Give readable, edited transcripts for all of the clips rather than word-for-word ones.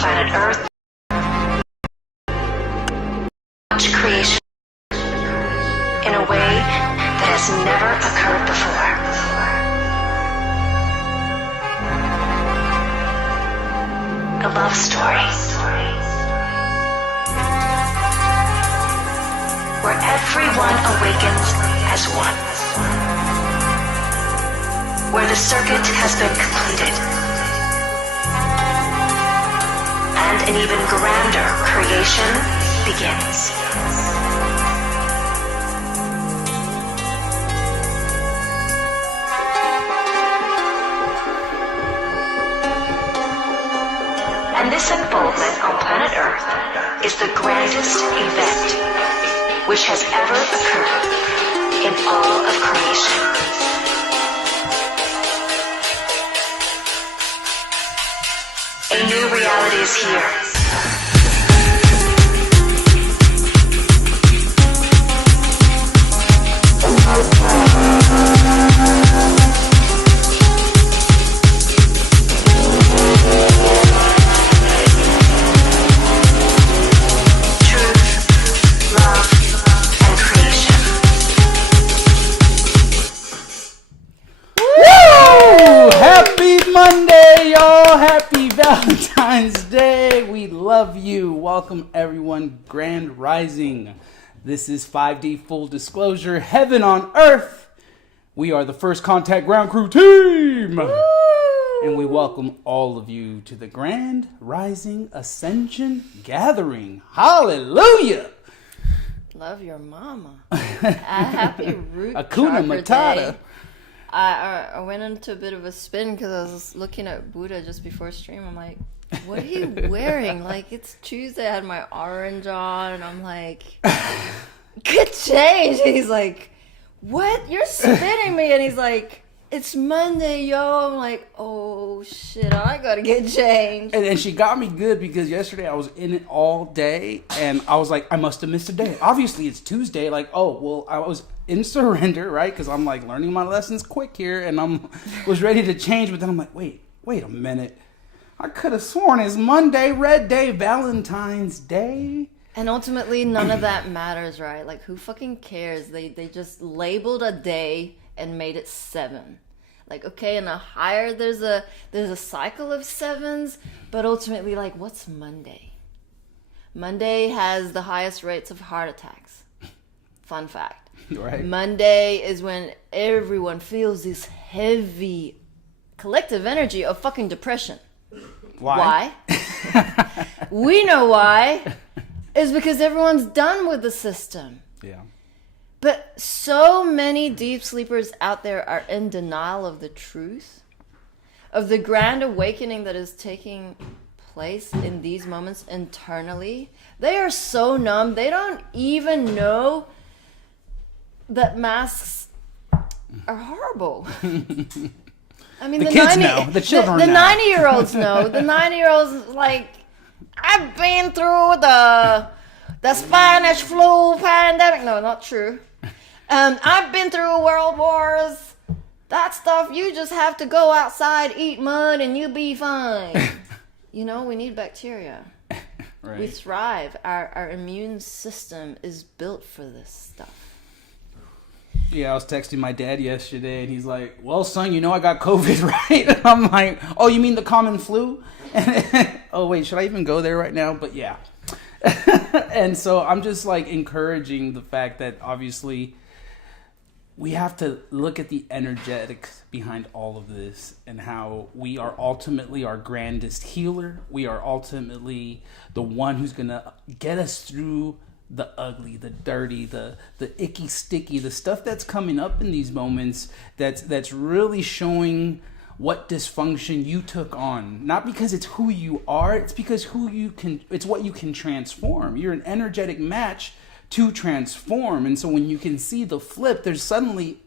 planet Earth, watch creation in a way that has never occurred before. A love story where everyone awakens as one, where the circuit has been completed, and an even grander creation begins. And this unfoldment on planet Earth is the grandest event which has ever occurred in all of creation. A new reality is here. Monday, y'all. Happy Valentine's Day. We love you. Welcome, everyone. Grand Rising. This is 5D Full Disclosure, Heaven on Earth. We are the First Contact Ground Crew team. Woo! And we welcome all of you to the Grand Rising Ascension Gathering. Hallelujah. Love your mama. Happy root Akuna Matata. Day. I went into a bit of a spin because I was looking at Buddha just before stream. I'm like, what are you wearing? Like, it's Tuesday. I had my orange on, and I'm like, good change. And he's like, what? You're spinning me. And he's like, it's Monday, yo. I'm like, oh, shit, I gotta get changed. And she got me good because yesterday I was in it all day, and I was like, I must have missed a day. Obviously, it's Tuesday. Like, oh, well, I was in surrender, right? Because I'm like learning my lessons quick here, and was ready to change, but then I'm like, wait a minute. I could have sworn it's Monday, Red Day, Valentine's Day. And ultimately, none of that matters, right? Like, who fucking cares? They just labeled a day and made it 7. Like, okay, in a higher, there's a cycle of 7s, but ultimately, like, what's Monday? Monday has the highest rates of heart attacks. Fun fact. Right. Monday is when everyone feels this heavy collective energy of fucking depression. Why? We know why. It's because everyone's done with the system. Yeah. But so many deep sleepers out there are in denial of the truth, of the grand awakening that is taking place in these moments internally. They are so numb, they don't even know that masks are horrible. I mean, the kids know. The children know. The 90-year-olds know. The 90-year-olds, like, I've been through the Spanish flu pandemic. No, not true. I've been through world wars. That stuff, you just have to go outside, eat mud, and you'll be fine. You know, we need bacteria. Right. We thrive. Our immune system is built for this stuff. Yeah, I was texting my dad yesterday, and he's like, well, son, you know I got COVID, right? And I'm like, oh, you mean the common flu? Oh, wait, should I even go there right now? But yeah. And so I'm just like encouraging the fact that obviously we have to look at the energetics behind all of this and how we are ultimately our grandest healer. We are ultimately the one who's going to get us through the ugly, the dirty, the icky, sticky, the stuff that's coming up in these moments that's really showing what dysfunction you took on. Not because it's who you are, it's because it's what you can transform. You're an energetic match to transform. And so when you can see the flip, there's suddenly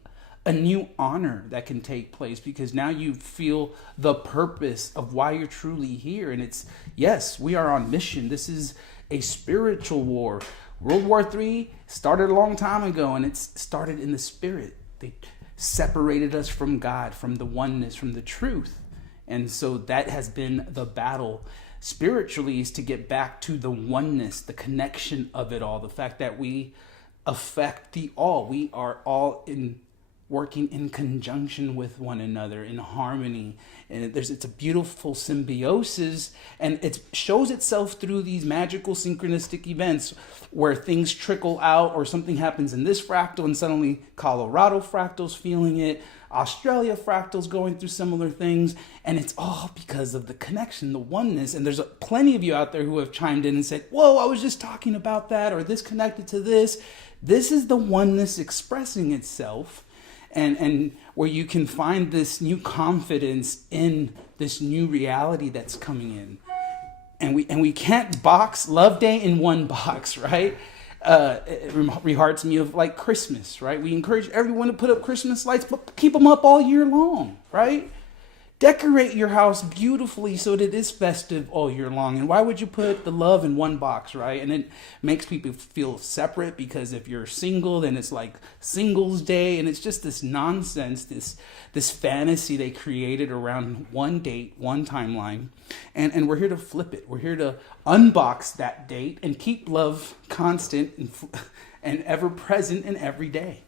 a new honor that can take place because now you feel the purpose of why you're truly here. And it's, yes, we are on mission. This is a spiritual war. World War III started a long time ago, and it started in the spirit. They separated us from God, from the oneness, from the truth. And so that has been the battle spiritually is to get back to the oneness, the connection of it all, the fact that we affect the all. We are all working in conjunction with one another, in harmony, and it's a beautiful symbiosis, and it shows itself through these magical synchronistic events where things trickle out, or something happens in this fractal and suddenly Colorado fractal's feeling it, Australia fractal's going through similar things, and it's all because of the connection, the oneness. And there's plenty of you out there who have chimed in and said, whoa, I was just talking about that, or this connected to this. This is the oneness expressing itself, and where you can find this new confidence in this new reality that's coming in. And we can't box Love Day in one box, right? It reminds me of like Christmas, right? We encourage everyone to put up Christmas lights, but keep them up all year long, right? Decorate your house beautifully so that it is festive all year long. And why would you put the love in one box, right? And it makes people feel separate, because if you're single, then it's like Singles Day, and it's just this nonsense, this fantasy they created around one date, one timeline. And we're here to flip it. We're here to unbox that date and keep love constant and ever present in every day.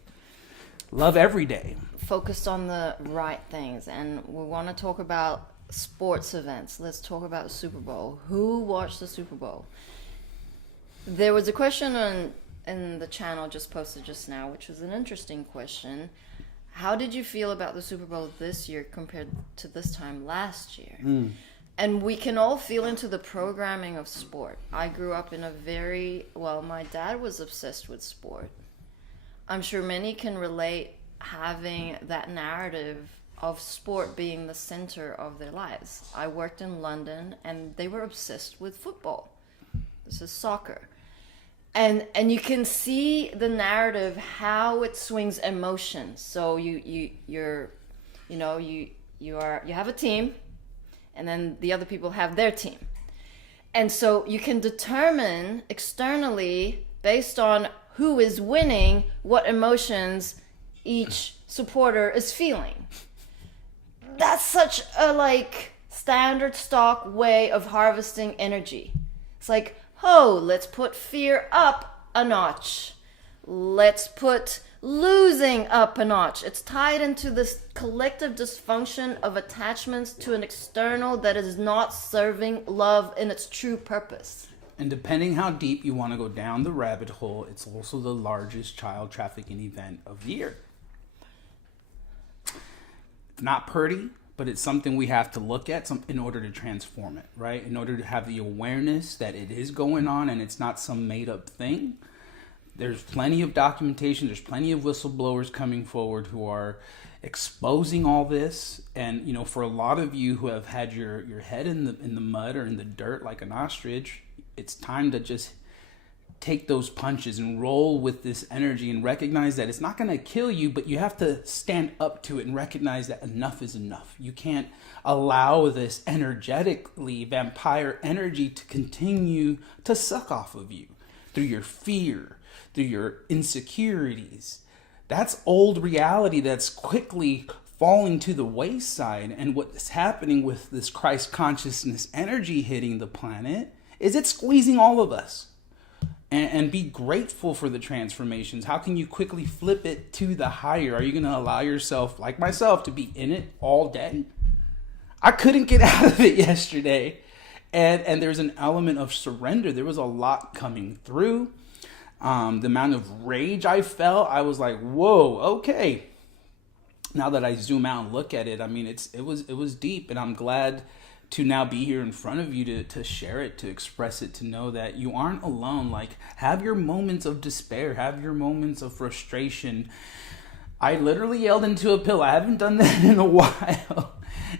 Love every day. Focused on the right things, and we want to talk about sports events. Let's talk about Super Bowl. Who watched the Super Bowl? There was a question in the channel just posted just now, which was an interesting question. How did you feel about the Super Bowl this year compared to this time last year? And we can all feel into the programming of sport. I grew up in my dad was obsessed with sport. I'm sure many can relate having that narrative of sport being the center of their lives. I worked in London, and they were obsessed with football. This is soccer. And you can see the narrative, how it swings emotions. So you have a team, and then the other people have their team. And so you can determine externally, based on who is winning, what emotions each supporter is feeling. That's such a standard stock way of harvesting energy. It's like, let's put fear up a notch. Let's put losing up a notch. It's tied into this collective dysfunction of attachments to an external that is not serving love in its true purpose. And depending how deep you want to go down the rabbit hole, it's also the largest child trafficking event of the year. It's not pretty, but it's something we have to look at in order to transform it, right? In order to have the awareness that it is going on and it's not some made up thing. There's plenty of documentation. There's plenty of whistleblowers coming forward who are exposing all this. And, for a lot of you who have had your head in the mud or in the dirt like an ostrich, it's time to just take those punches and roll with this energy and recognize that it's not going to kill you, but you have to stand up to it and recognize that enough is enough. You can't allow this energetically vampire energy to continue to suck off of you through your fear, through your insecurities. That's old reality that's quickly falling to the wayside. And what's happening with this Christ consciousness energy hitting the planet is it's squeezing all of us. And be grateful for the transformations. How can you quickly flip it to the higher? Are you going to allow yourself, like myself, to be in it all day? I couldn't get out of it yesterday. And there's an element of surrender. There was a lot coming through. The amount of rage I felt, I was like, whoa, okay. Now that I zoom out and look at it, I mean, it was deep. And I'm glad to now be here in front of you to share it, to express it, to know that you aren't alone. Have your moments of despair, have your moments of frustration. I literally yelled into a pillow. I haven't done that in a while.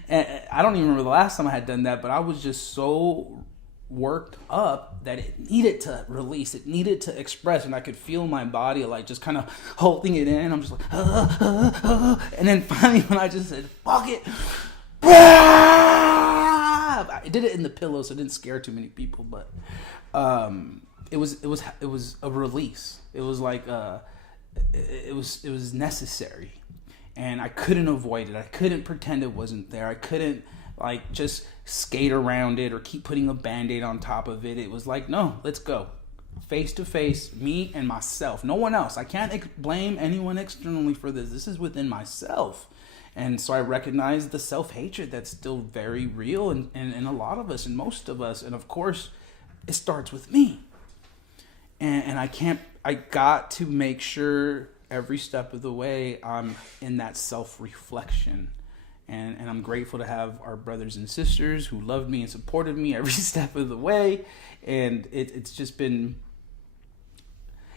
And I don't even remember the last time I had done that, but I was just so worked up that it needed to release, it needed to express, and I could feel my body just kind of holding it in. I'm just like, and then finally when I just said, fuck it, I did it in the pillow, so it didn't scare too many people, but it was a release. It was it was necessary, and I couldn't avoid it. I couldn't pretend it wasn't there. I couldn't like just skate around it or keep putting a Band-Aid on top of it. It was like, no, let's go. Face to face, me and myself. No one else. I can't blame anyone externally for this. This is within myself. And so I recognize the self-hatred that's still very real in a lot of us and most of us. And of course, it starts with me. And I got to make sure every step of the way I'm in that self-reflection. And I'm grateful to have our brothers and sisters who loved me and supported me every step of the way. And it's just been,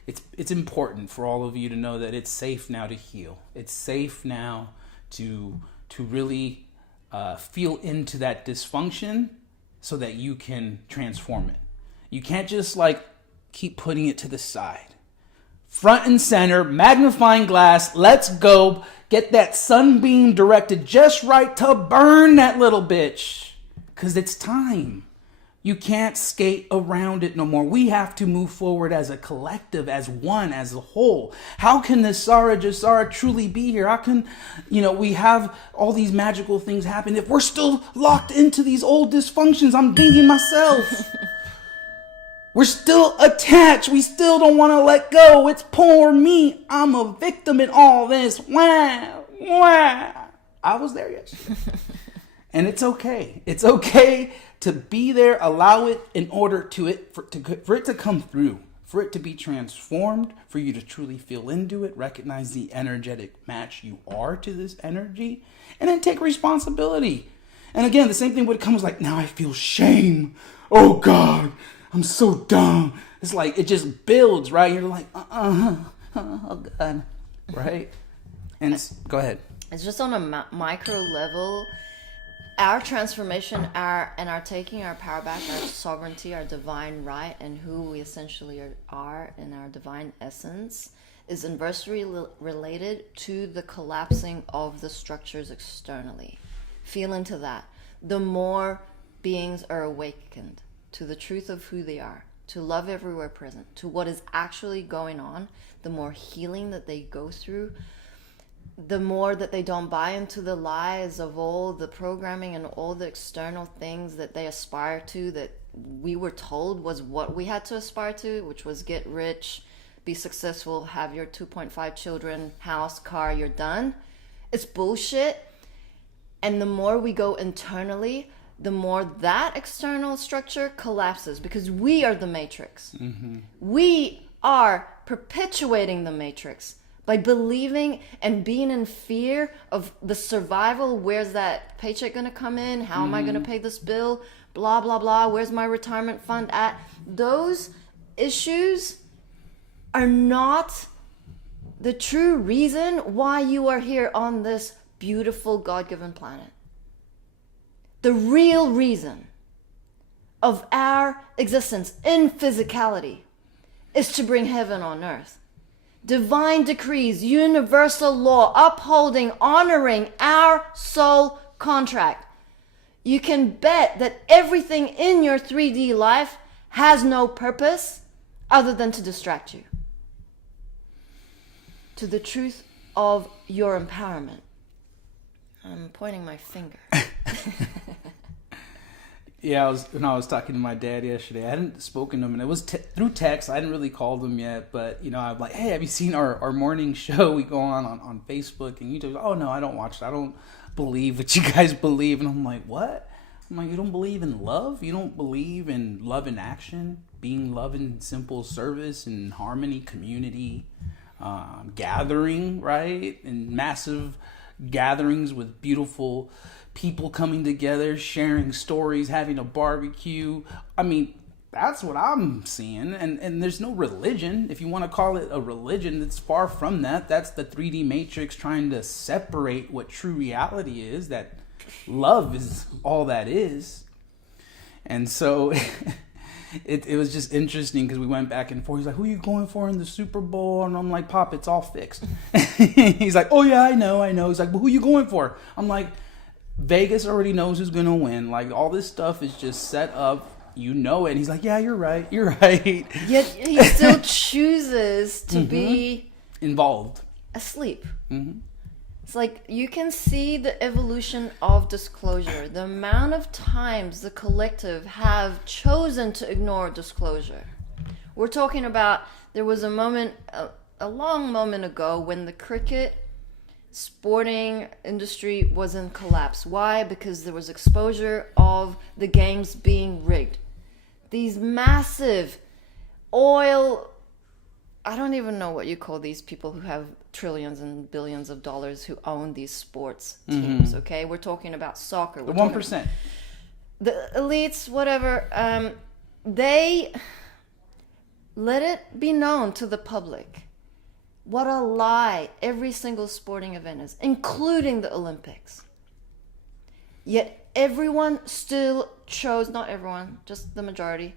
it's important for all of you to know that it's safe now to heal. It's safe now to really feel into that dysfunction so that you can transform it. You can't just like keep putting it to the side. Front and center, magnifying glass, let's go. Get that sunbeam directed just right to burn that little bitch. Because it's time. You can't skate around it no more. We have to move forward as a collective, as one, as a whole. How can this Sarah Jasara truly be here? How can, we have all these magical things happen if we're still locked into these old dysfunctions? I'm thinking myself. We're still attached. We still don't want to let go. It's poor me. I'm a victim in all this. Wah, wah. I was there yesterday. And it's okay. It's okay to be there. Allow it in order for it to come through, for it to be transformed, for you to truly feel into it, recognize the energetic match you are to this energy, and then take responsibility. And again, the same thing would come was like, now I feel shame. Oh God. I'm so dumb. It's like, it just builds, right? You're like, oh God, right? And go ahead. It's just on a micro level, our transformation, our taking our power back, our sovereignty, our divine right, and who we essentially are in our divine essence is inversely related to the collapsing of the structures externally. Feel into that. The more beings are awakened to the truth of who they are, to love everywhere present, to what is actually going on, the more healing that they go through, the more that they don't buy into the lies of all the programming and all the external things that they aspire to, that we were told was what we had to aspire to, which was get rich, be successful, have your 2.5 children, house, car, you're done. It's bullshit. And the more we go internally, the more that external structure collapses, because we are the matrix. Mm-hmm. We are perpetuating the matrix by believing and being in fear of the survival. Where's that paycheck going to come in? How am I going to pay this bill? Blah, blah, blah. Where's my retirement fund at? Those issues are not the true reason why you are here on this beautiful God-given planet. The real reason of our existence in physicality is to bring heaven on earth. Divine decrees, universal law, upholding, honoring our soul contract. You can bet that everything in your 3D life has no purpose other than to distract you to the truth of your empowerment. I'm pointing my finger. Yeah, when I was talking to my dad yesterday, I hadn't spoken to him, and it was through text. I hadn't really called him yet, but I'm like, hey, have you seen our morning show we go on Facebook and YouTube? Oh no, I don't watch it. I don't believe what you guys believe. And I'm like, what? I'm like, you don't believe in love? You don't believe in love in action, being love in simple service and harmony, community, gathering, right? And massive gatherings with beautiful people coming together, sharing stories, having a barbecue. I mean, that's what I'm seeing. And there's no religion. If you want to call it a religion, it's far from that. That's the 3D matrix trying to separate what true reality is, that love is all that is. And so it was just interesting because we went back and forth. He's like, who are you going for in the Super Bowl? And I'm like, Pop, it's all fixed. He's like, oh yeah, I know. He's like, but who are you going for? I'm like, Vegas already knows who's going to win. Like, all this stuff is just set up. You know it. And he's like, yeah, you're right. Yet he still chooses to be involved. Asleep. Mm-hmm. It's like you can see the evolution of disclosure, the amount of times the collective have chosen to ignore disclosure. We're talking about, there was a moment, a long moment ago, when the cricket sporting industry was in collapse. Why? Because there was exposure of the games being rigged. These massive oil, I don't even know what you call these people who have trillions and billions of dollars who own these sports teams, okay? We're talking about soccer. The 1%. The elites, whatever, they let it be known to the public what a lie every single sporting event is, including the Olympics. Yet everyone still chose, not everyone, just the majority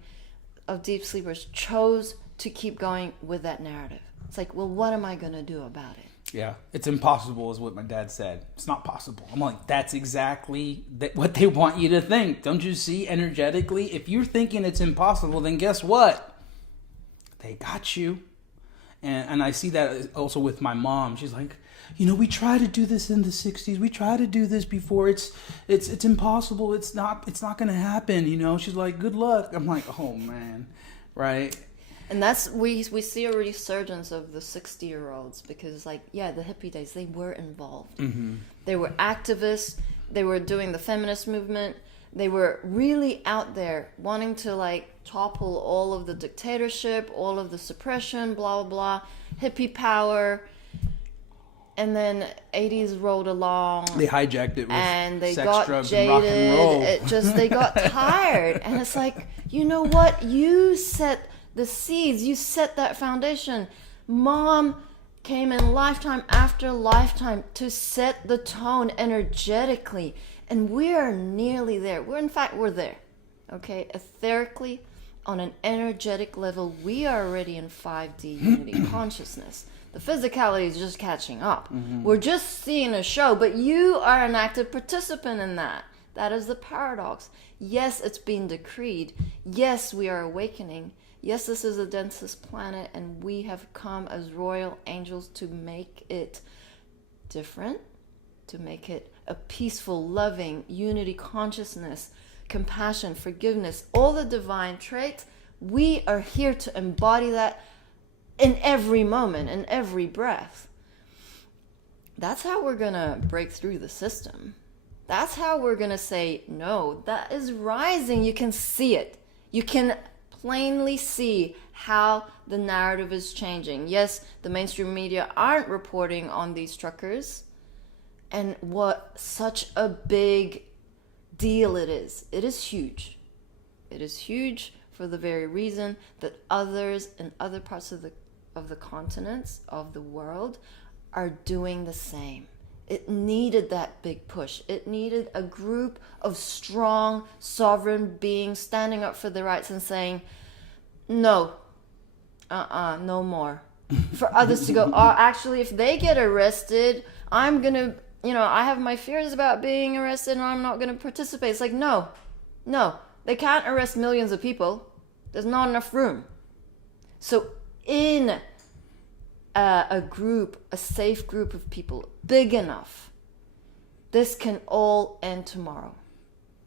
of deep sleepers chose to keep going with that narrative. It's like, well, what am I going to do about it? Yeah, it's impossible is what my dad said. It's not possible. I'm like, that's exactly what they want you to think. Don't you see energetically? If you're thinking it's impossible, then guess what? They got you. And I see that also with my mom. She's like, we tried to do this in the 60s. We tried to do this before. It's impossible. It's not going to happen. She's like, good luck. I'm like, oh man. Right. And that's, we see a resurgence of the 60-year-olds because, like, yeah, the hippie days, they were involved. Mm-hmm. They were activists. They were doing the feminist movement. They were really out there wanting to, like, topple all of the dictatorship, all of the suppression, blah, blah, blah, hippie power. And then 80s rolled along. They hijacked it with and they sex, got drugs, jaded. and rock and roll. It just, they got tired. And it's like, you know what? You set the seeds. You set that foundation. Mom came in lifetime after lifetime to set the tone energetically. And we are nearly there. We're there. Okay? Etherically, on an energetic level, we are already in 5D unity consciousness. The physicality is just catching up. Mm-hmm. We're just seeing a show, but you are an active participant in that. That is the paradox. Yes, it's been decreed. Yes, we are awakening. Yes, this is the densest planet, and we have come as royal angels to make it different, to make it a peaceful, loving, unity consciousness, compassion, forgiveness, all the divine traits. We are here to embody that in every moment, in every breath. That's how we're going to break through the system. That's how we're going to say, no, that is rising. You can see it. You can plainly see how the narrative is changing. Yes, the mainstream media aren't reporting on these truckers and what such a big deal it is. It is huge. It is huge for the very reason that others in other parts of the continents of the world are doing the same. It needed that big push. It needed a group of strong, sovereign beings standing up for their rights and saying, no, no more. For others to go, oh, actually, if they get arrested, I'm going to, I have my fears about being arrested and I'm not going to participate. It's like, no, they can't arrest millions of people. There's not enough room. So in a group, a safe group of people, big enough, this can all end tomorrow.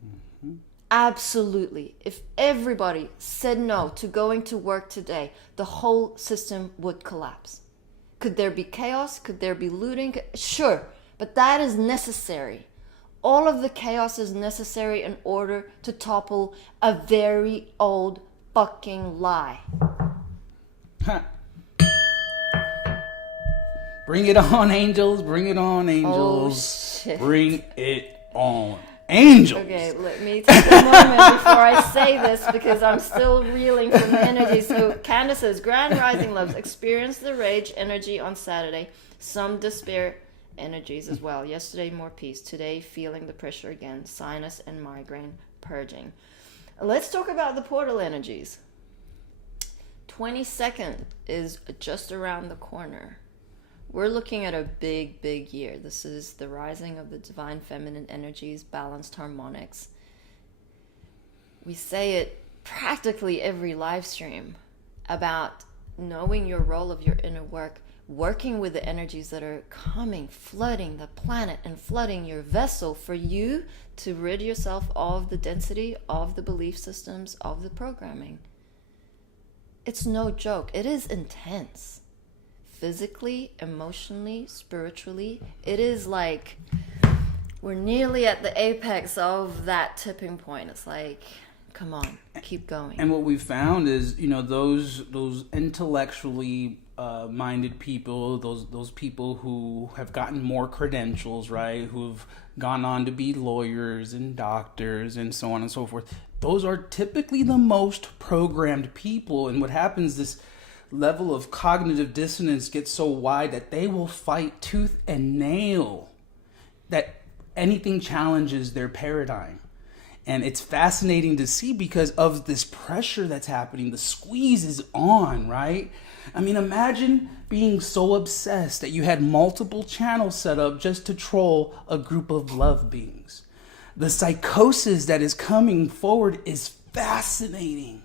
Mm-hmm. Absolutely. If everybody said no to going to work today, the whole system would collapse. Could there be chaos? Could there be looting? Sure, but that is necessary. All of the chaos is necessary in order to topple a very old fucking lie. Huh. Bring it on, angels. Bring it on, angels. Oh, shit. Bring it on, angels. Okay, let me take a moment before I say this because I'm still reeling from the energy. So Candace says, Grand Rising Loves experienced the rage energy on Saturday. Some despair energies as well. Yesterday, more peace. Today, feeling the pressure again. Sinus and migraine purging. Let's talk about the portal energies. 22nd is just around the corner. We're looking at a big, big year. This is the rising of the divine feminine energies, balanced harmonics. We say it practically every live stream about knowing your role of your inner work working with the energies that are coming, flooding the planet and flooding your vessel for you to rid yourself of the density of the belief systems, of the programming. It's no joke. It is intense. Physically, emotionally, spiritually. It is like we're nearly at the apex of that tipping point. It's like, come on, keep going. And what we found is, those intellectually minded people, those people who have gotten more credentials, right? Who've gone on to be lawyers and doctors and so on and so forth. Those are typically the most programmed people. And what happens, this level of cognitive dissonance gets so wide that they will fight tooth and nail that anything challenges their paradigm. And it's fascinating to see because of this pressure that's happening. The squeeze is on, right? I mean, imagine being so obsessed that you had multiple channels set up just to troll a group of love beings. The psychosis that is coming forward is fascinating.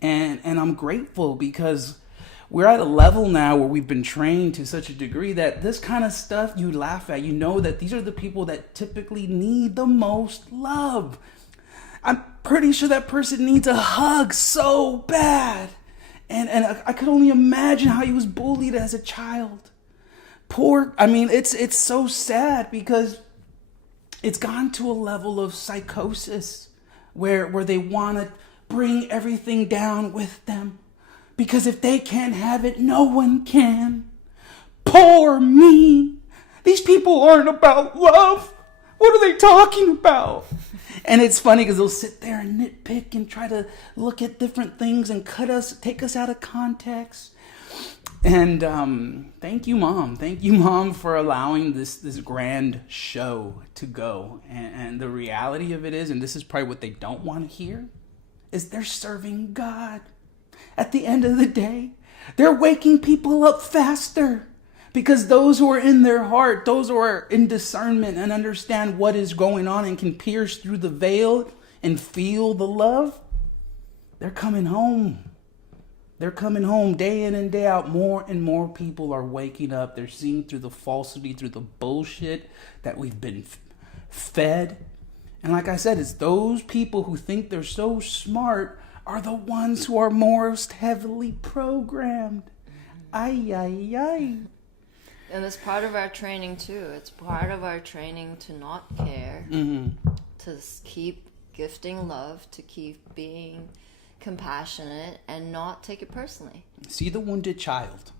And I'm grateful because we're at a level now where we've been trained to such a degree that this kind of stuff you laugh at. You know that these are the people that typically need the most love. I'm pretty sure that person needs a hug so bad. And I could only imagine how he was bullied as a child. It's so sad because it's gone to a level of psychosis where they want to bring everything down with them. Because if they can't have it, no one can. Poor me. These people aren't about love. What are they talking about? And it's funny because they'll sit there and nitpick and try to look at different things and take us out of context. And thank you, Mom. Thank you, Mom, for allowing this grand show to go. And the reality of it is, and this is probably what they don't want to hear, is they're serving God. At the end of the day, they're waking people up faster. Because those who are in their heart, those who are in discernment and understand what is going on and can pierce through the veil and feel the love, they're coming home. They're coming home day in and day out. More and more people are waking up. They're seeing through the falsity, through the bullshit that we've been fed. And like I said, it's those people who think they're so smart are the ones who are most heavily programmed. Ay, ay, ay. And it's part of our training too. It's part of our training to not care, to keep gifting love, to keep being compassionate and not take it personally. See the wounded child.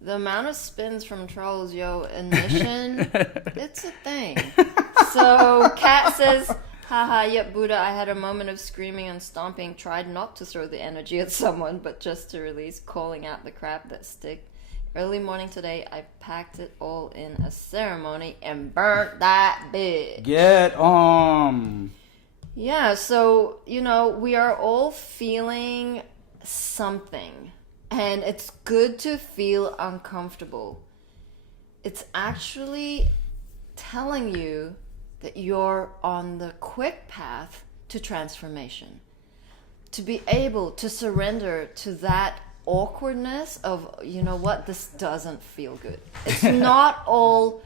The amount of spins from trolls, in Mission, it's a thing. So Kat says, haha, yep, Buddha, I had a moment of screaming and stomping, tried not to throw the energy at someone, but just to release, calling out the crap that stick. Early morning today, I packed it all in a ceremony and burnt that bitch. Get Yeah, so, we are all feeling something. And it's good to feel uncomfortable. It's actually telling you that you're on the quick path to transformation. To be able to surrender to that awkwardness of, this doesn't feel good. It's not all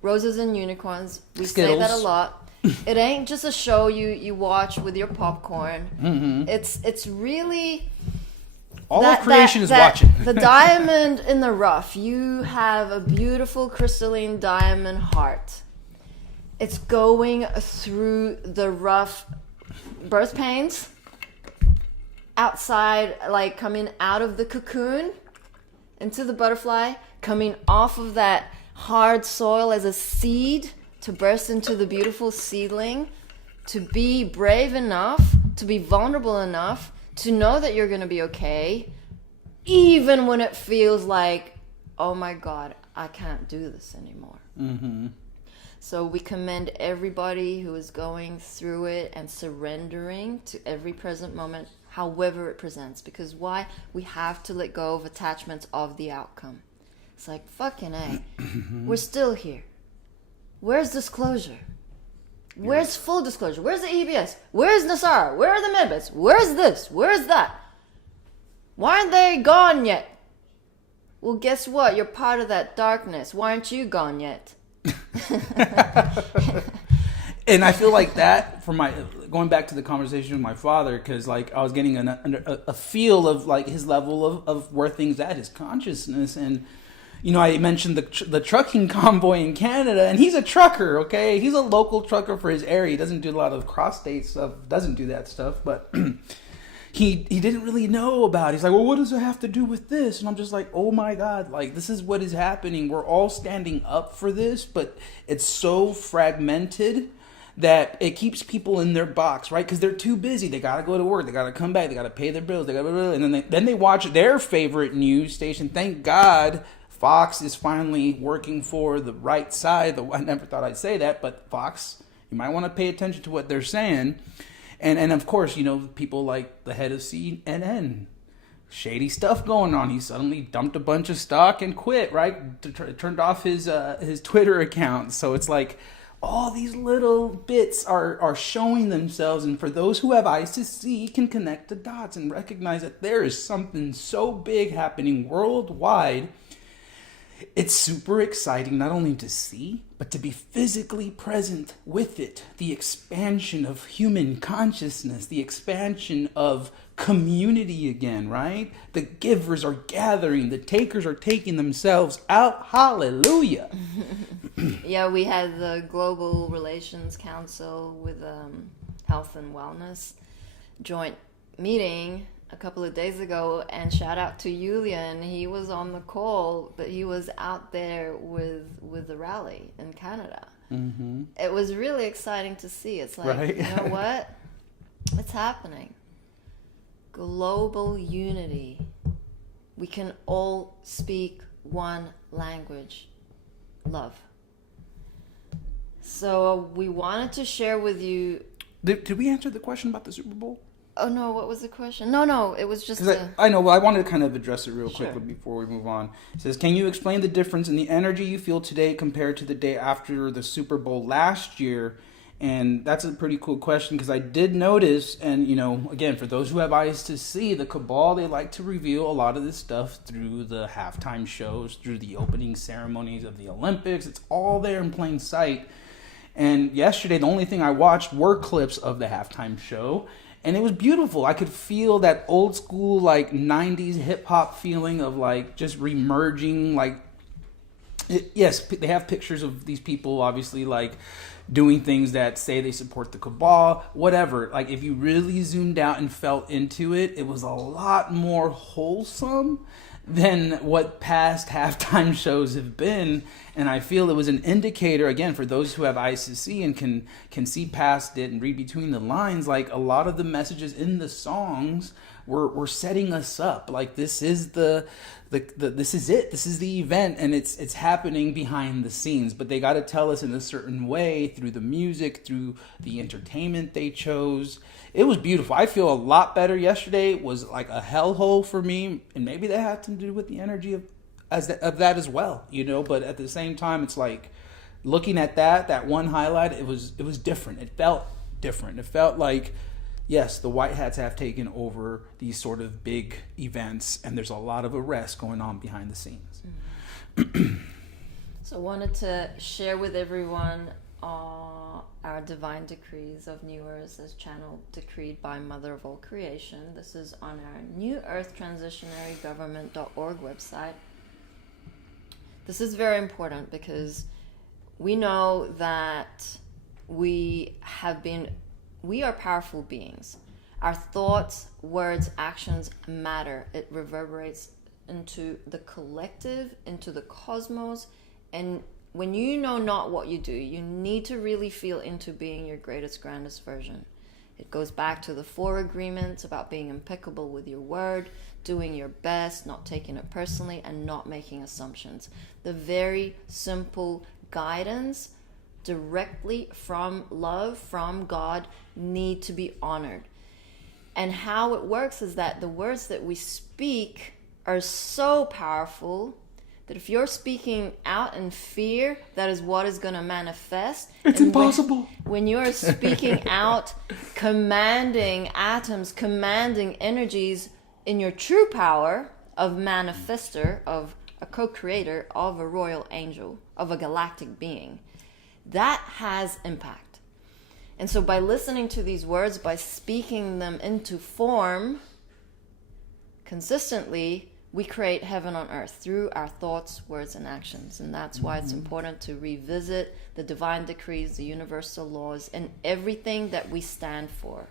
roses and unicorns. We Skittles. say that a lot. It ain't just a show you watch with your popcorn. Mm-hmm. It's really all of creation is watching. The diamond in the rough. You have a beautiful crystalline diamond heart. It's going through the rough birth pains. Outside, like coming out of the cocoon into the butterfly, coming off of that hard soil as a seed to burst into the beautiful seedling, to be brave enough, to be vulnerable enough, to know that you're going to be okay, even when it feels like, oh my God, I can't do this anymore. Mm-hmm. So we commend everybody who is going through it and surrendering to every present moment, however it presents. Because why? We have to let go of attachments of the outcome. It's like, fucking A. We're still here. Where's disclosure? Where's full disclosure? Where's the EBS? Where's Nasara? Where are the medbits? Where's this? Where's that? Why aren't they gone yet? Well, guess what? You're part of that darkness. Why aren't you gone yet? And I feel like that, from going back to the conversation with my father, because like I was getting a feel of like his level of where things at, his consciousness. And I mentioned the trucking convoy in Canada, and he's a trucker. Okay, he's a local trucker for his area. He doesn't do a lot of cross state stuff, doesn't do that stuff, but he didn't really know about it. He's like, well, what does it have to do with this? And I'm just like, oh my God, like this is what is happening. We're all standing up for this, but it's so fragmented that it keeps people in their box, right? Because they're too busy. They got to go to work. They got to come back. They got to pay their bills. And then they watch their favorite news station. Thank God Fox is finally working for the right side. I never thought I'd say that, but Fox, you might want to pay attention to what they're saying. And of course, people like the head of CNN, shady stuff going on. He suddenly dumped a bunch of stock and quit, right? Turned off his Twitter account. So it's like, all these little bits are showing themselves, and for those who have eyes to see can connect the dots and recognize that there is something so big happening worldwide. It's super exciting not only to see, but to be physically present with it. The expansion of human consciousness, the expansion of community again, right? The givers are gathering, the takers are taking themselves out. Hallelujah. Yeah, we had the Global Relations Council with Health and Wellness joint meeting a couple of days ago, and shout out to Julian. He was on the call, but he was out there with the rally in Canada. Mm-hmm. It was really exciting to see. It's like, right? You know what? It's happening. Global unity. We can all speak one language. Love. So we wanted to share with you... Did we answer the question about the Super Bowl? Oh, no, what was the question? No, it was just I know, well, I wanted to kind of address it real quickly before we move on. It says, can you explain the difference in the energy you feel today compared to the day after the Super Bowl last year? And that's a pretty cool question, because I did notice, and, again, for those who have eyes to see, the Cabal, they like to reveal a lot of this stuff through the halftime shows, through the opening ceremonies of the Olympics. It's all there in plain sight. And yesterday, the only thing I watched were clips of the halftime show. And it was beautiful. I could feel that old school, like 90s hip hop feeling of like just remerging. Like, yes, they have pictures of these people, obviously, like doing things that say they support the Cabal, whatever. Like, if you really zoomed out and felt into it, it was a lot more wholesome than what past halftime shows have been. And I feel it was an indicator, again, for those who have eyes to see and can see past it and read between the lines. Like, a lot of the messages in the songs were setting us up. Like, this is this is it. This is the event, and it's happening behind the scenes. But they got to tell us in a certain way, through the music, through the entertainment they chose. It was beautiful. I feel a lot better yesterday. It was like a hellhole for me, and maybe that had to do with the energy of that as well, But at the same time, it's like looking at that one highlight. It was different. It felt different. It felt like, yes, the white hats have taken over these sort of big events, and there's a lot of arrest going on behind the scenes. So I wanted to share with everyone our divine decrees of New Earth as channeled, decreed by Mother of all creation. This is on our New Earth Transitionary Government.org website. This is very important because we know that we are powerful beings. Our thoughts, words, actions matter. It reverberates into the collective, into the cosmos. And when you know not what you do, you need to really feel into being your greatest, grandest version. It goes back to the 4 agreements about being impeccable with your word, doing your best, not taking it personally, and not making assumptions. The very simple guidance directly from love, from God, need to be honored. And how it works is that the words that we speak are so powerful that if you're speaking out in fear, that is what is going to manifest. It's impossible. When you're speaking out, commanding atoms, commanding energies in your true power of manifester, of a co-creator of a royal angel, of a galactic being. That has impact. And so by listening to these words, by speaking them into form consistently, we create heaven on earth through our thoughts, words, and actions. And that's why it's important to revisit the divine decrees, the universal laws, and everything that we stand for.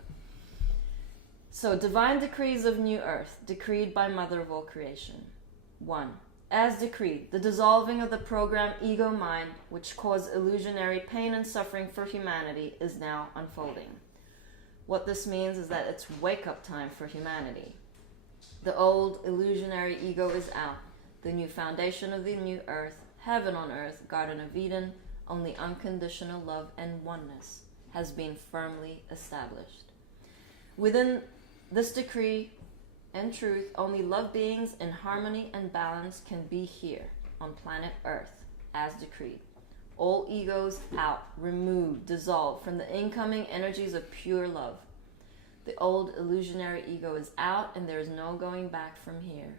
So, divine decrees of new earth, decreed by Mother of all creation. 1. As decreed, the dissolving of the program ego mind, which caused illusionary pain and suffering for humanity, is now unfolding. What this means is that it's wake-up time for humanity. The old illusionary ego is out. The new foundation of the new earth, heaven on earth, Garden of Eden, only unconditional love and oneness, has been firmly established. Within this decree and truth, only love beings in harmony and balance can be here on planet Earth, as decreed. All egos out, removed, dissolved from the incoming energies of pure love. The old illusionary ego is out, and there is no going back from here.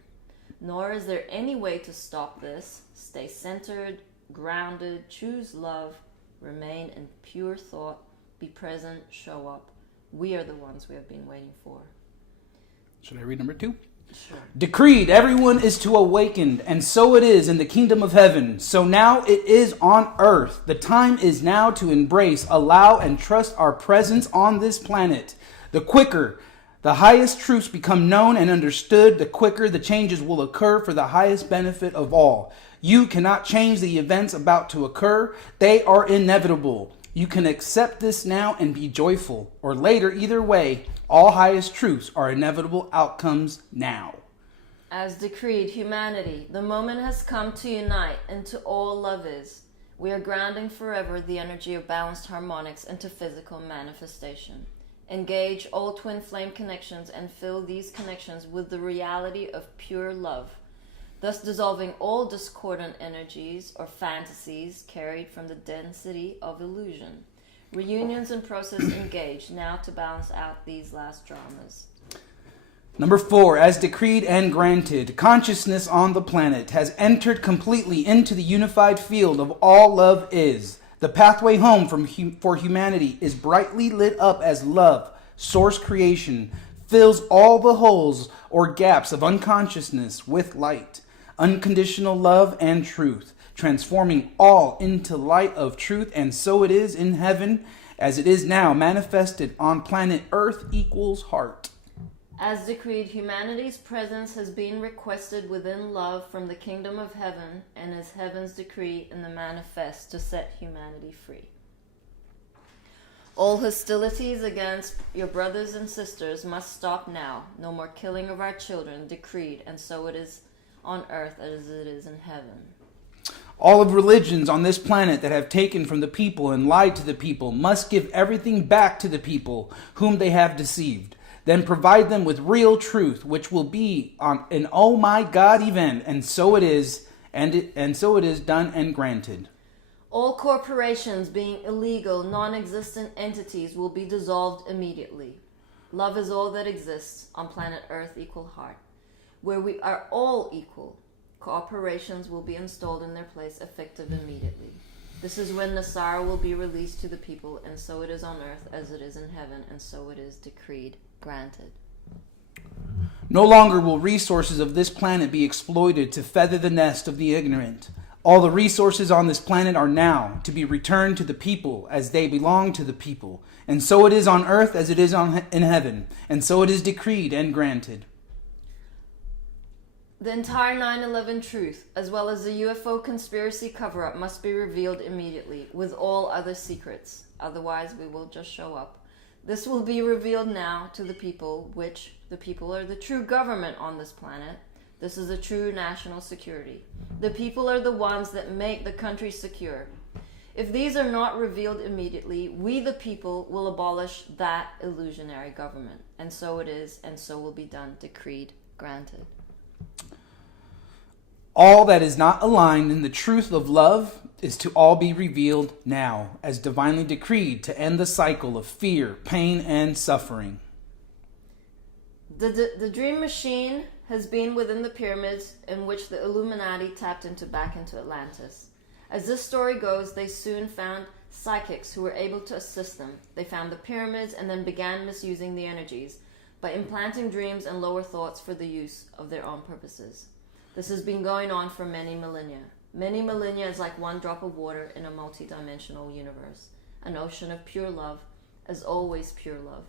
Nor is there any way to stop this. Stay centered, grounded, choose love, remain in pure thought, be present, show up. We are the ones we have been waiting for. Should I read number 2? Sure. Decreed, everyone is to awaken, and so it is in the kingdom of heaven. So now it is on earth. The time is now to embrace, allow, and trust our presence on this planet. The quicker the highest truths become known and understood, the quicker the changes will occur for the highest benefit of all. You cannot change the events about to occur. They are inevitable. You can accept this now and be joyful, or later, either way, all highest truths are inevitable outcomes now. As decreed, humanity, the moment has come to unite into all love is. We are grounding forever the energy of balanced harmonics into physical manifestation. Engage all twin flame connections and fill these connections with the reality of pure love, thus dissolving all discordant energies or fantasies carried from the density of illusion. Reunions and process engage now to balance out these last dramas. Number 4, as decreed and granted, consciousness on the planet has entered completely into the unified field of all love is. The pathway home for humanity is brightly lit up as love, source creation, fills all the holes or gaps of unconsciousness with light, unconditional love and truth, transforming all into light of truth, and so it is in heaven, as it is now manifested on planet Earth equals heart. As decreed, humanity's presence has been requested within love from the kingdom of heaven and is heaven's decree in the manifest to set humanity free. All hostilities against your brothers and sisters must stop now. No more killing of our children, decreed, and so it is on earth as it is in heaven. All of religions on this planet that have taken from the people and lied to the people must give everything back to the people whom they have deceived. Then provide them with real truth, which will be an oh my God event, and so it is, and so it is done and granted. All corporations being illegal, non-existent entities will be dissolved immediately. Love is all that exists on planet Earth equal heart. Where we are all equal, corporations will be installed in their place effective immediately. This is when Nasara will be released to the people, and so it is on earth as it is in heaven, and so it is decreed, granted. No longer will resources of this planet be exploited to feather the nest of the ignorant. All the resources on this planet are now to be returned to the people as they belong to the people. And so it is on earth as it is in heaven. And so it is decreed and granted. The entire 9/11 truth, as well as the UFO conspiracy cover-up, must be revealed immediately, with all other secrets. Otherwise, we will just show up. This will be revealed now to the people, which the people are the true government on this planet. This is a true national security. The people are the ones that make the country secure. If these are not revealed immediately, we the people will abolish that illusionary government. And so it is, and so will be done, decreed, granted. All that is not aligned in the truth of love is to all be revealed now, as divinely decreed, to end the cycle of fear, pain, and suffering. The dream machine has been within the pyramids in which the Illuminati tapped back into Atlantis. As this story goes, they soon found psychics who were able to assist them. They found the pyramids and then began misusing the energies by implanting dreams and lower thoughts for the use of their own purposes. This has been going on for many millennia. Many millennia is like one drop of water in a multi-dimensional universe. An ocean of pure love, as always pure love.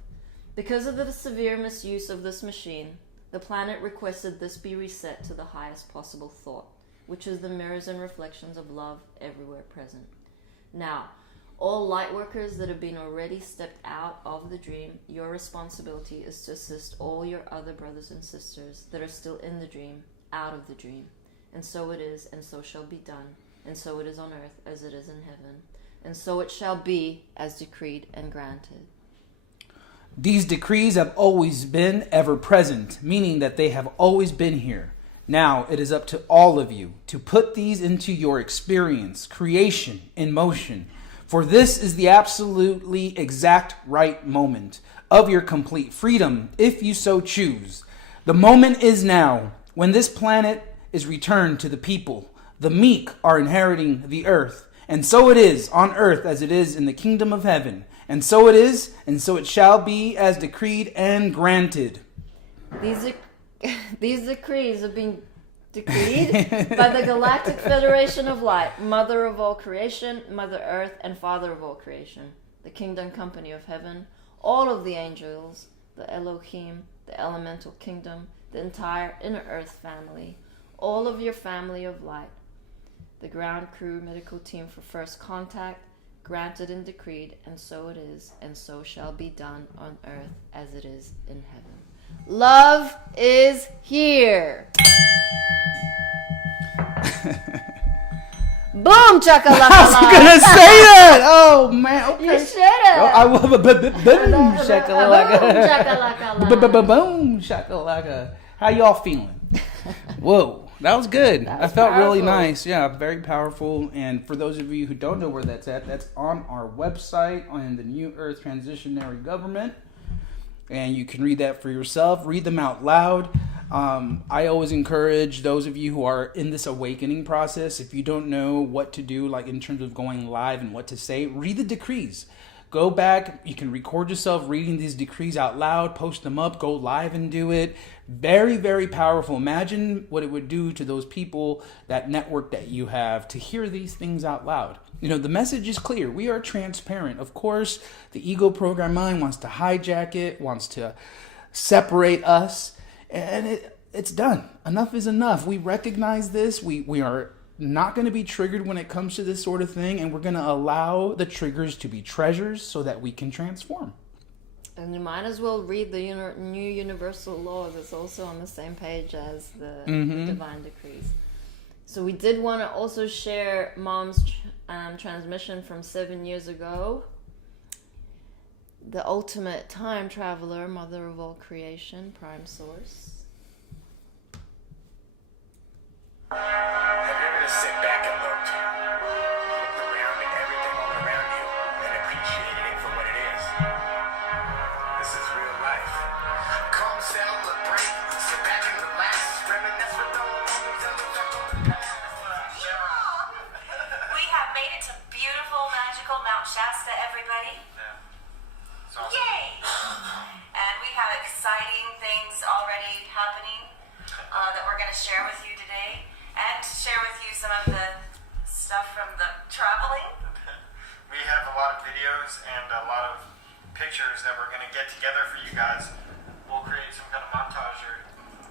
Because of the severe misuse of this machine, the planet requested this be reset to the highest possible thought, which is the mirrors and reflections of love everywhere present. Now, all light workers that have been already stepped out of the dream, your responsibility is to assist all your other brothers and sisters that are still in the dream, out of the dream. And so it is, and so shall be done, and so it is on earth as it is in heaven, and so it shall be as decreed and granted. These decrees have always been ever present, meaning that they have always been here. Now it is up to all of you to put these into your experience, creation, in motion. For this is the absolutely exact right moment of your complete freedom, if you so choose. The moment is now, when this planet is returned to the people. The meek are inheriting the earth, and so it is on earth as it is in the kingdom of heaven. And so it is, and so it shall be as decreed and granted. These decrees have been decreed by the Galactic Federation of Light, Mother of all creation, Mother Earth, and Father of all creation, the Kingdom Company of Heaven, all of the angels, the Elohim, the Elemental Kingdom, the entire Inner Earth family, all of your family of light, the ground crew medical team for first contact, granted and decreed, and so it is, and so shall be done on earth as it is in heaven. Love is here. Boom, chakalaka. I was gonna say that. Oh man, okay. You should have. I will. Boom, shakalaka. Boom, Boom, shakalaka. How y'all feeling? Whoa. That was good. That I was felt powerful. really nice. Yeah, very powerful. And for those of you who don't know where that's at, that's on our website on the New Earth Transitionary Government. And you can read that for yourself. Read them out loud. I always encourage those of you who are in this awakening process, if you don't know what to do, like in terms of going live and what to say, read the decrees. Go back. You can record yourself reading these decrees out loud, post them up, go live and do it. Very, very powerful. Imagine what it would do to those people, that network that you have, to hear these things out loud. You know, the message is clear. We are transparent. Of course, the ego program mind wants to hijack it, wants to separate us, and it's done. Enough is enough. We recognize this. We are not going to be triggered when it comes to this sort of thing, and we're going to allow the triggers to be treasures so that we can transform. And you might as well read the new universal law that's also on the same page as the divine decrees. So we did want to also share Mom's transmission from 7 years ago. The ultimate time traveler, Mother of all creation, Prime Source. Have you ever just sit back and looked around at everything all around you and appreciated it for what it is? This is real life. Come celebrate, sit back and relax, reminisce with the moments and reflect on the past. We have made it to beautiful, magical Mount Shasta, everybody. Yeah. It's awesome. Yay! And we have exciting things already happening that we're going to share with you today. And to share with you some of the stuff from the traveling. We have a lot of videos and a lot of pictures that we're going to get together for you guys. We'll create some kind of montage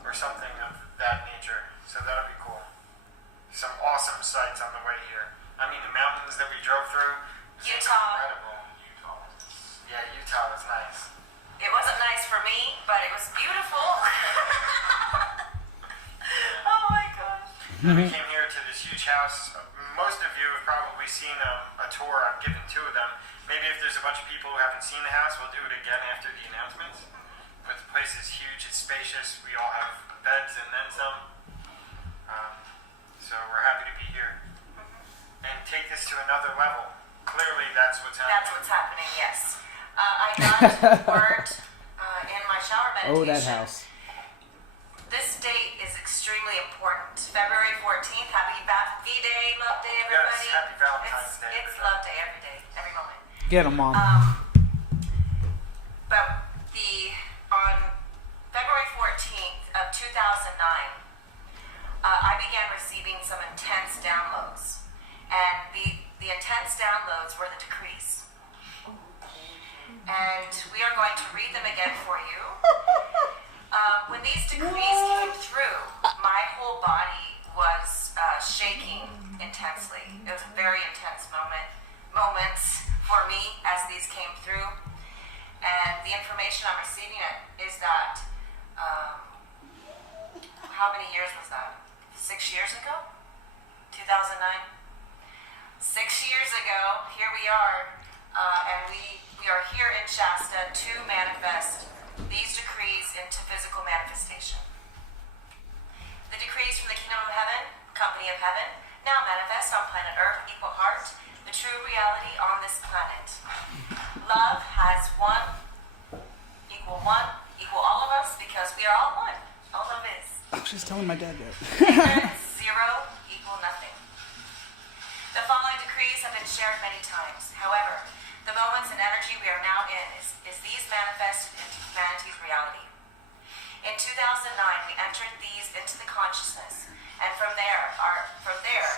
or something of that nature. So that'll be cool. Some awesome sights on the way here. I mean, the mountains that we drove through. Utah. Incredible. Utah. Yeah, Utah was nice. It wasn't nice for me, but it was beautiful. Oh my gosh. We came here to this huge house. Most of you have probably seen a tour. I've given 2 of them. Maybe if there's a bunch of people who haven't seen the house, we'll do it again after the announcements. But the place is huge. It's spacious. We all have beds and then some. So we're happy to be here. And take this to another level. Clearly, that's what's happening. That's what's happening, yes. I got word in my shower meditation. Oh, that house. This date extremely important. February 14th, happy V-Day, Love Day, everybody. Yes, happy Valentine's Day. It's Love Day every day, every moment. Get them on. But on February 14th of 2009, I began receiving some intense downloads. And the intense downloads were the decrees. And we are going to read them again for you. When these decrees came through, my whole body was shaking intensely. It was a very intense moments for me as these came through. And the information I'm receiving is that, how many years was that? 6 years ago? 2009? 6 years ago, here we are, and we are here in Shasta to manifest these decrees into physical manifestation. The decrees from the Kingdom of Heaven, Company of Heaven, now manifest on planet Earth, equal heart, the true reality on this planet. Love has one, equal all of us, because we are all one. All love is. I was just telling my dad that. Ignorance, zero, equal nothing. The following decrees have been shared many times. However, the moments and energy we are now in is these manifested into humanity's reality. In 2009, we entered these into the consciousness, and from there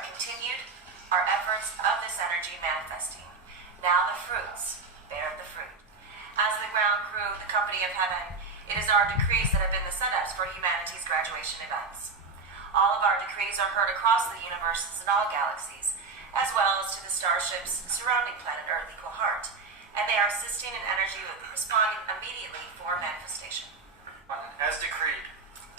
continued our efforts of this energy manifesting. Now the fruits bear the fruit. As the ground crew, the Company of Heaven, it is our decrees that have been the setups for humanity's graduation events. All of our decrees are heard across the universes and all galaxies, as well as to the starships surrounding planet Earth, equal heart, and they are assisting in energy with responding immediately for manifestation. As decreed,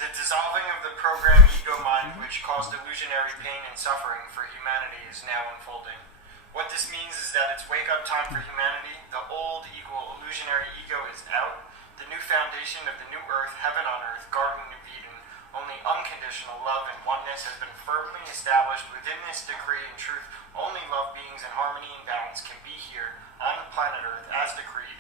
the dissolving of the program ego mind which caused illusionary pain and suffering for humanity is now unfolding. What this means is that it's wake-up time for humanity. The old equal illusionary ego is out. The new foundation of the new earth, heaven on earth, Garden of Eden, only unconditional love and oneness has been firmly established within this decree. In truth, only love beings in harmony and balance can be here on the planet Earth as decreed.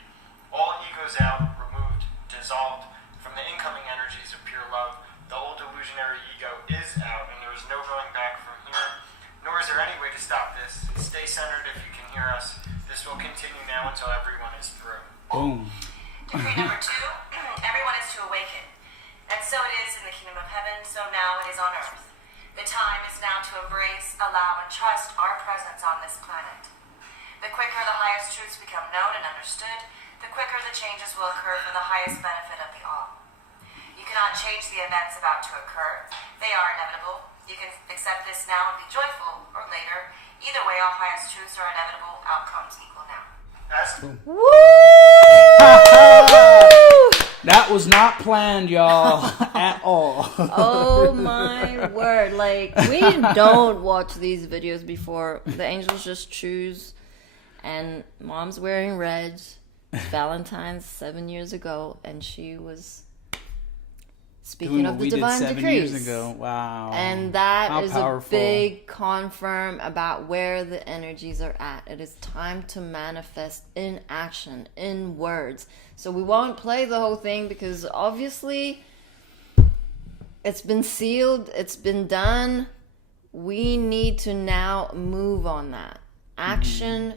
All egos out, removed, dissolved from the incoming energies of pure love. The old illusionary ego is out, and there is no going back from here, nor is there any way to stop this. Stay centered if you can hear us. This will continue now until everyone is through. Boom. Decree number 2, everyone is to awaken. And so it is in the Kingdom of Heaven, so now it is on earth. The time is now to embrace, allow, and trust our presence on this planet. The quicker the highest truths become known and understood, the quicker the changes will occur for the highest benefit of the all. You cannot change the events about to occur. They are inevitable. You can accept this now and be joyful, or later. Either way, all highest truths are inevitable. Outcomes equal now. That was not planned, y'all, at all. Oh my word. Like, we don't watch these videos before. The angels just choose. And mom's wearing red. Valentine's 7 years ago. And she was speaking of the divine decrees. 7 years ago. Wow. And that How is powerful. a big confirm about where the energies are at. It is time to manifest in action, in words. So we won't play the whole thing because obviously it's been sealed, it's been done. We need to now move on that. Action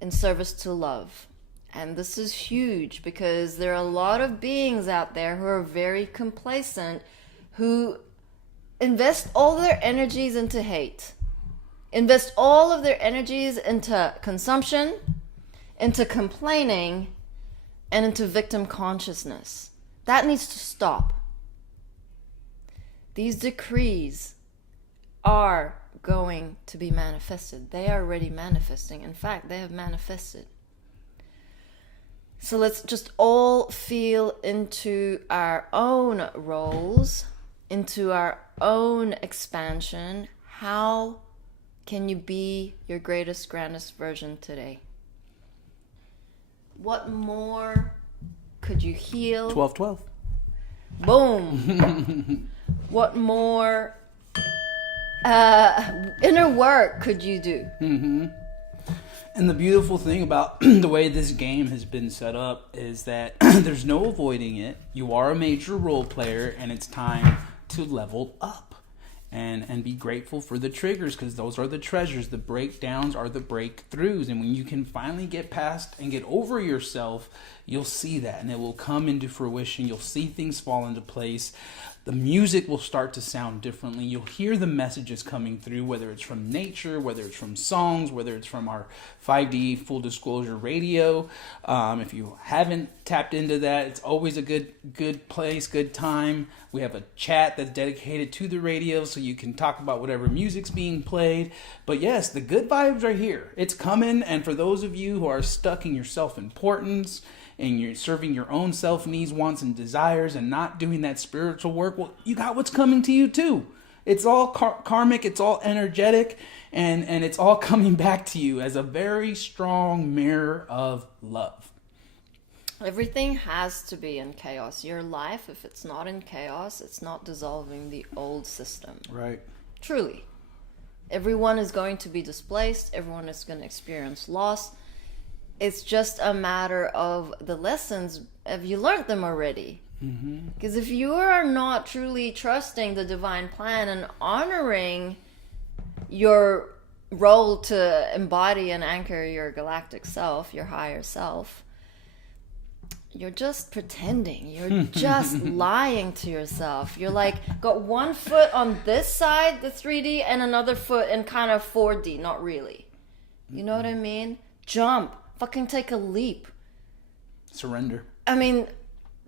in service to love. And this is huge because there are a lot of beings out there who are very complacent, who invest all their energies into hate, invest all of their energies into consumption, into complaining, and into victim consciousness. That needs to stop. These decrees are going to be manifested. They are already manifesting. In fact, they have manifested. So let's just all feel into our own roles, into our own expansion. How can you be your greatest, grandest version today? What more could you heal? 12-12. Boom. What more inner work could you do? And the beautiful thing about the way this game has been set up is that there's no avoiding it. You are a major role player, and it's time to level up. and be grateful for the triggers, because those are the treasures. The breakdowns are the breakthroughs. And when you can finally get past and get over yourself, you'll see that, and it will come into fruition. You'll see things fall into place. The music will start to sound differently. You'll hear the messages coming through, whether it's from nature, whether it's from songs, whether it's from our 5D full disclosure radio. If you haven't tapped into that, it's always a good place, good time. We have a chat that's dedicated to the radio, so you can talk about whatever music's being played. But yes, the good vibes are here. It's coming. And for those of you who are stuck in your self-importance, and you're serving your own self needs, wants, and desires, and not doing that spiritual work, well, you got what's coming to you too. It's all karmic, it's all energetic, and it's all coming back to you as a very strong mirror of love. Everything has to be in chaos. Your life, if it's not in chaos, it's not dissolving the old system. Right. Truly. Everyone is going to be displaced. Everyone is going to experience loss. It's just a matter of the lessons. Have you learned them already? Because if you are not truly trusting the divine plan and honoring your role to embody and anchor your galactic self, your higher self, you're just pretending. You're just lying to yourself. You're like, got one foot on this side, the 3D, and another foot in kind of 4D. Not really. You know what I mean? Jump. Fucking take a leap. Surrender. I mean,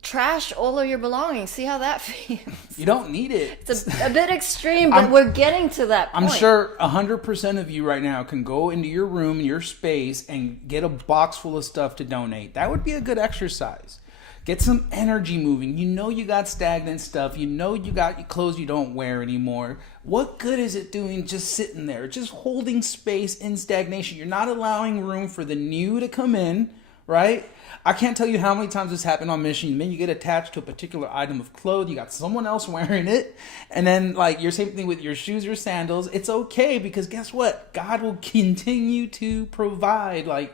trash all of your belongings. See how that feels? You don't need it. It's a bit extreme, but we're getting to that point. I'm sure 100% of you right now can go into your room, your space, and get a box full of stuff to donate. That would be a good exercise. Get some energy moving. You know you got stagnant stuff. You know you got clothes you don't wear anymore. What good is it doing just sitting there, just holding space in stagnation? You're not allowing room for the new to come in, right? I can't tell you how many times this happened on mission. Then you get attached to a particular item of clothes. You got someone else wearing it. And then like your same thing with your shoes or sandals. It's okay, because guess what? God will continue to provide. Like,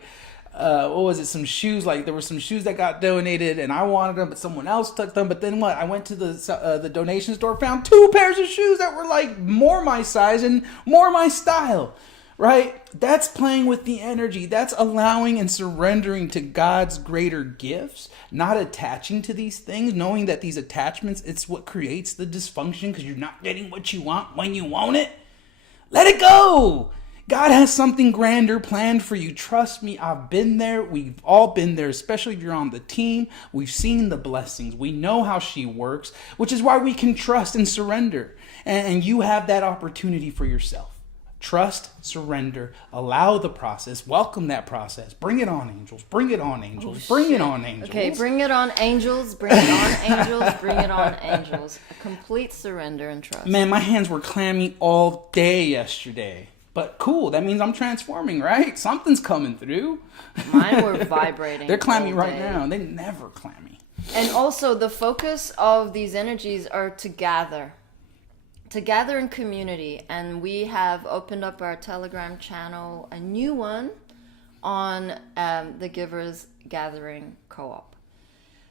what was it? Some shoes. Like there were some shoes that got donated, and I wanted them, but someone else took them. But then what? I went to the donation store, found 2 pairs of shoes that were like more my size and more my style. Right? That's playing with the energy. That's allowing and surrendering to God's greater gifts, not attaching to these things, knowing that these attachments, it's what creates the dysfunction, because you're not getting what you want when you want it. Let it go. God has something grander planned for you. Trust me, I've been there. We've all been there, especially if you're on the team. We've seen the blessings. We know how she works, which is why we can trust and surrender. And you have that opportunity for yourself. Trust, surrender, allow the process, welcome that process. Bring it on, angels. Bring it on, angels. Bring it on, angels. Okay, bring it on, angels. Bring it on, angels. Bring it on, angels. A complete surrender and trust. Man, my hands were clammy all day yesterday. But cool, that means I'm transforming, right? Something's coming through. Mine were vibrating. They're clammy all right day. now. They never clammy. And also, the focus of these energies are to gather in community. And we have opened up our Telegram channel, a new one, on the Givers Gathering Co-op.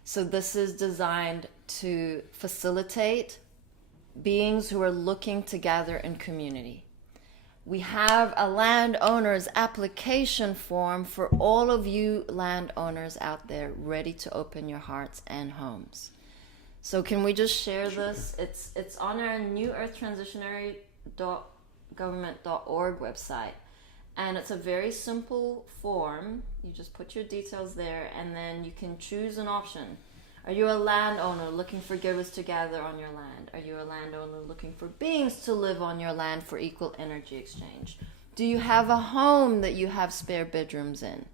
So this is designed to facilitate beings who are looking to gather in community. We have a landowner's application form for all of you landowners out there ready to open your hearts and homes. So can we just share this? It's on our newearthtransitionary.government.org website. And it's a very simple form. You just put your details there, and then you can choose an option. Are you a landowner looking for givers to gather on your land? Are you a landowner looking for beings to live on your land for equal energy exchange? Do you have a home that you have spare bedrooms in?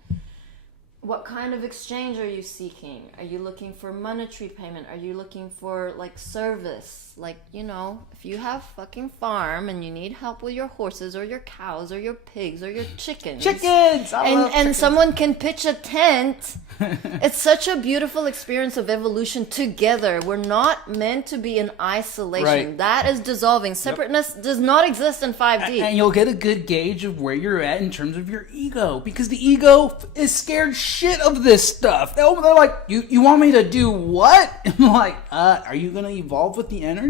What kind of exchange are you seeking? Are you looking for monetary payment? Are you looking for like service? Like, you know, if you have fucking farm and you need help with your horses or your cows or your pigs or your chickens. Chickens! And someone can pitch a tent. It's such a beautiful experience of evolution together. We're not meant to be in isolation. Right. That is dissolving. Separateness does not exist in 5D. And you'll get a good gauge of where you're at in terms of your ego. Because the ego is scared shit of this stuff. They're like, you want me to do what? I'm like, are you going to evolve with the energy?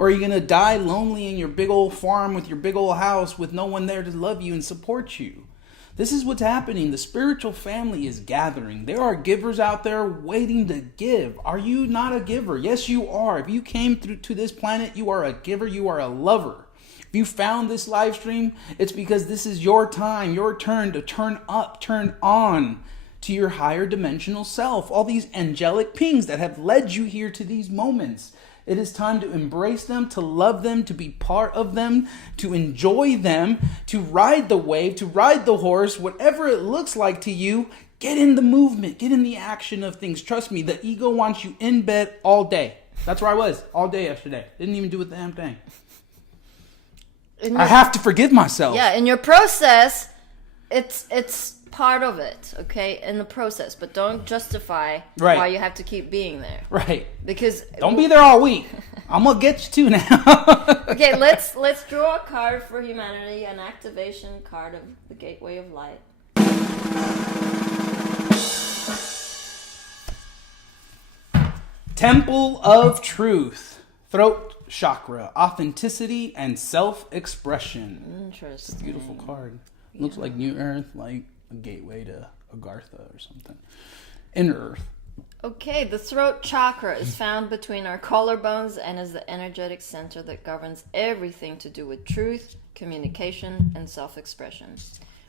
Or are you going to die lonely in your big old farm with your big old house with no one there to love you and support you? This is what's happening. The spiritual family is gathering. There are givers out there waiting to give. Are you not a giver? Yes, you are. If you came through to this planet, you are a giver. You are a lover. If you found this live stream, it's because this is your time, your turn to turn up, turn on to your higher dimensional self. All these angelic beings that have led you here to these moments. It is time to embrace them, to love them, to be part of them, to enjoy them, to ride the wave, to ride the horse, whatever it looks like to you. Get in the movement, get in the action of things. Trust me, the ego wants you in bed all day. That's where I was all day yesterday. Didn't even do a damn thing. I have to forgive myself. Yeah, in your process, it's part of it, okay, in the process, but don't justify why you have to keep being there. Right. Because don't be there all week. I'm gonna get you too now. Okay, let's draw a card for humanity, an activation card of the Gateway of Light. Temple of Truth, throat chakra, authenticity, and self-expression. Interesting. It's a beautiful card. Looks like New Earth, like a gateway to Agartha or something. Inner Earth. Okay, the throat chakra is found between our collarbones and is the energetic center that governs everything to do with truth, communication, and self-expression.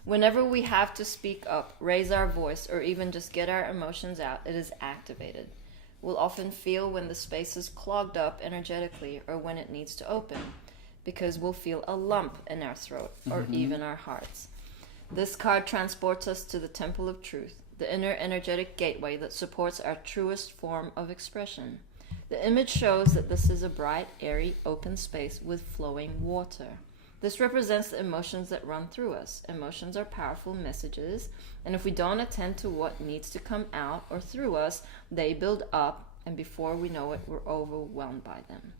Whenever we have to speak up, raise our voice, or even just get our emotions out, it is activated. We'll often feel when the space is clogged up energetically or when it needs to open, because we'll feel a lump in our throat or even our hearts. This card transports us to the Temple of Truth, the inner energetic gateway that supports our truest form of expression. The image shows that this is a bright, airy, open space with flowing water. This represents the emotions that run through us. Emotions are powerful messages, and if we don't attend to what needs to come out or through us, they build up, and before we know it, we're overwhelmed by them.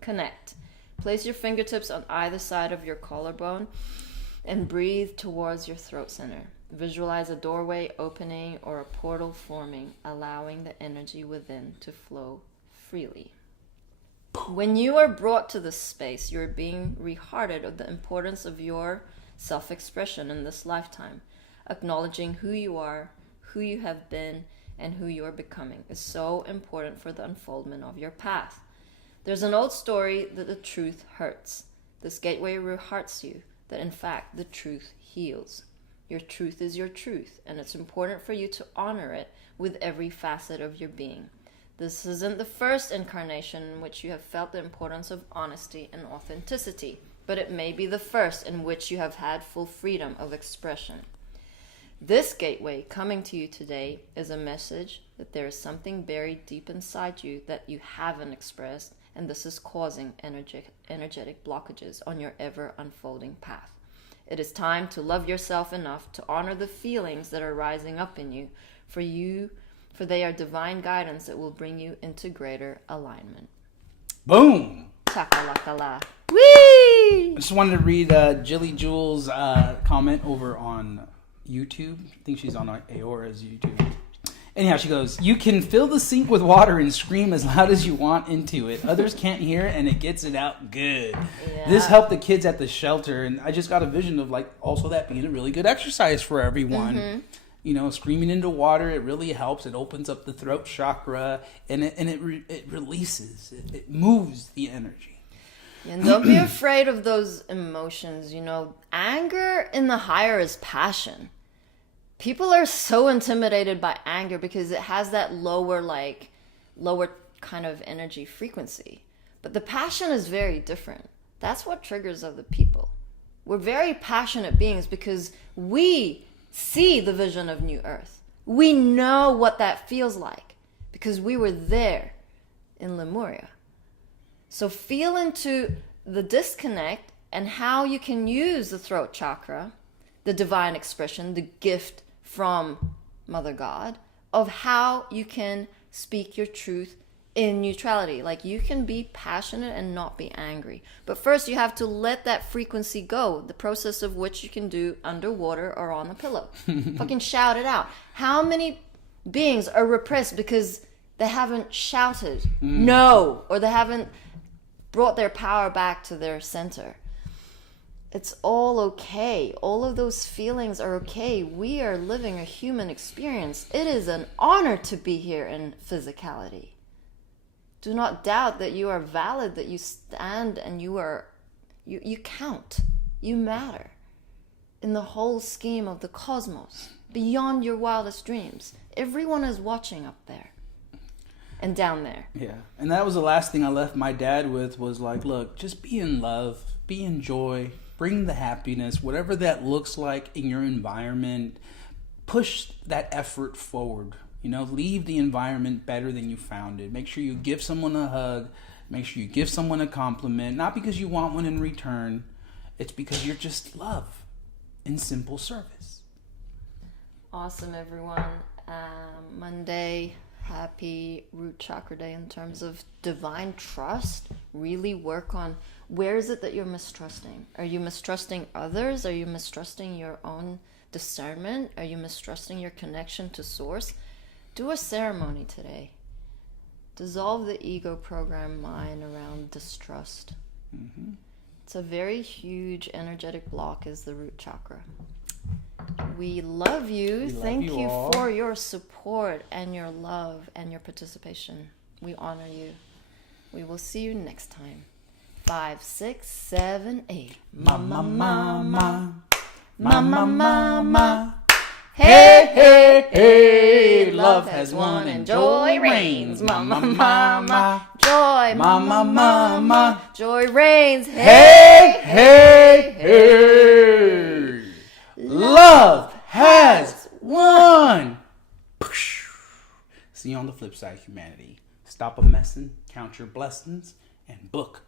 Connect. Place your fingertips on either side of your collarbone and breathe towards your throat center. Visualize a doorway opening or a portal forming, allowing the energy within to flow freely. When you are brought to this space, you're being rehearted of the importance of your self-expression in this lifetime. Acknowledging who you are, who you have been, and who you are becoming is so important for the unfoldment of your path. There's an old story that the truth hurts. This gateway rehearts you that in fact the truth heals. Your truth is your truth, and it's important for you to honor it with every facet of your being. This isn't the first incarnation in which you have felt the importance of honesty and authenticity, but it may be the first in which you have had full freedom of expression. This gateway coming to you today is a message that there is something buried deep inside you that you haven't expressed, and this is causing energetic blockages on your ever unfolding path. It is time to love yourself enough to honor the feelings that are rising up in you, for they are divine guidance that will bring you into greater alignment. Boom! Chakalakala. Whee! I just wanted to read Jilly Jewel's comment over on YouTube. I think she's on Aora's YouTube. Anyhow, she goes, "You can fill the sink with water and scream as loud as you want into it. Others can't hear it, and it gets it out good." Yeah. This helped the kids at the shelter, and I just got a vision of like also that being a really good exercise for everyone. You know, screaming into water, it really helps. It opens up the throat chakra, and it releases. It moves the energy. And don't be afraid of those emotions. You know, anger in the higher is passion. People are so intimidated by anger because it has that lower kind of energy frequency. But the passion is very different. That's what triggers other people. We're very passionate beings because we see the vision of New Earth. We know what that feels like because we were there in Lemuria. So feel into the disconnect and how you can use the throat chakra, the divine expression, the gift from Mother God, of how you can speak your truth in neutrality. Like you can be passionate and not be angry. But first you have to let that frequency go, the process of which you can do underwater or on a pillow. Fucking shout it out. How many beings are repressed because they haven't shouted no, or they haven't brought their power back to their center. It's all okay. All of those feelings are okay. We are living a human experience. It is an honor to be here in physicality. Do not doubt that you are valid, that you stand and you count. You matter in the whole scheme of the cosmos, beyond your wildest dreams. Everyone is watching up there and down there. Yeah. And that was the last thing I left my dad with, was like, look, just be in love, be in joy, bring the happiness, whatever that looks like in your environment. Push that effort forward. You know, leave the environment better than you found it. Make sure you give someone a hug. Make sure you give someone a compliment. Not because you want one in return. It's because you're just love in simple service. Awesome, everyone. Monday, happy root chakra day in terms of divine trust. Really work on, where is it that you're mistrusting? Are you mistrusting others? Are you mistrusting your own discernment? Are you mistrusting your connection to source? Do a ceremony today. Dissolve the ego program mind around distrust. Mm-hmm. It's a very huge energetic block, is the root chakra. We love you. Thank you for your support and your love and your participation. We honor you. We will see you next time. 5, 6, 7, 8. Mama, mama, mama, mama. Hey, hey, hey, love has won and joy reigns. Mama, mama, joy, mama, mama, joy reigns. Hey, hey, hey, love has won. See you on the flip side, humanity. Stop a messin', count your blessings, and book